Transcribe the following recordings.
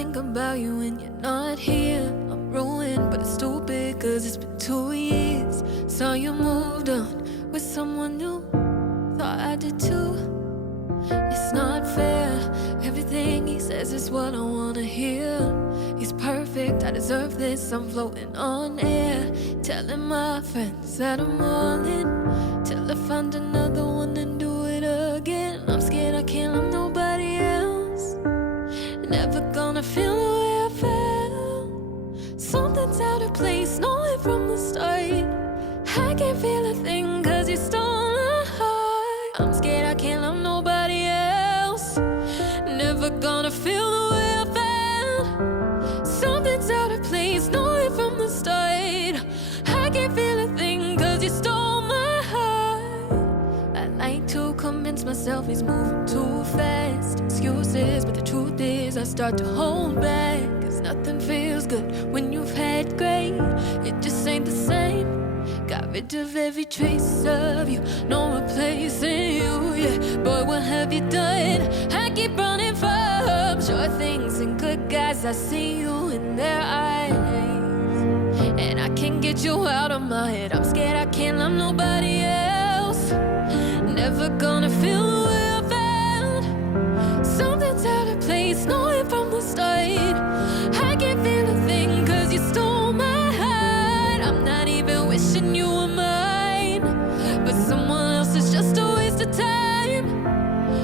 think about you when you're not here. I'm ruined, but it's stupid, cause it's been 2 years. Saw you moved on with someone new. Thought I did too. It's not fair. Everything he says is what I wanna hear. He's perfect, I deserve this. I'm floating on air, telling my friends that I'm all in, till I find another one and do it again. I'm scared I can't love nobody else. Never gonna feel the way I felt. Something's out of place, know it from the start. I can't feel a thing cause you stole my heart. I'm scared I can't love nobody else. Never gonna feel the way I felt. Something's out of place, know it from the start. I can't feel a thing cause you stole my heart. I like to convince myself he's moving too fast. Excuses, but the truth is I start to hold back. Cause nothing feels good when you've had great. It just ain't the same. Got rid of every trace of you, no replacing you, yeah. Boy, what have you done? I keep running from sure things and good guys. I see you in their eyes, and I can't get you out of my head. I'm scared I can't love nobody else. Never gonna feel the way I felt. Something's out of place, know it from the start. I can't feel a thing cause you stole my heart. I'm not even wishing you were mine, but someone else is just a waste of time.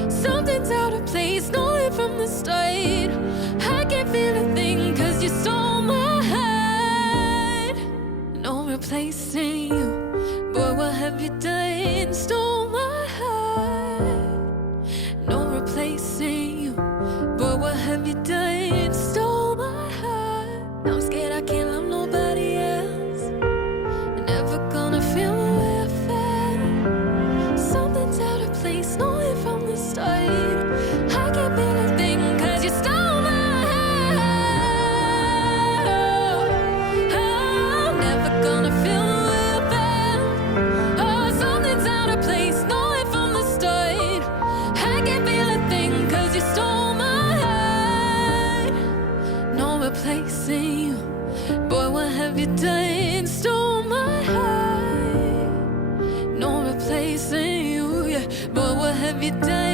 Something's out of place, know it from the start. I can't feel a thing cause you stole my heart. No replacing you. Boy, what have you done? Stole my heart. No replacing you. Boy, what have you done? Stole my heart. Now I'm scared I can't love nobody else. Never gonna feel the way I felt. Something's out of place, know it from the start. I can't feel a thing cause you stole my heart. Oh, never gonna feel the way I felt. Oh, something's out of place, know it from the start. I can't feel a thing cause you stole my heart. No replacing you. Boy, what have you done? Stole my heart. No replacing you, yeah. Boy, what have you done?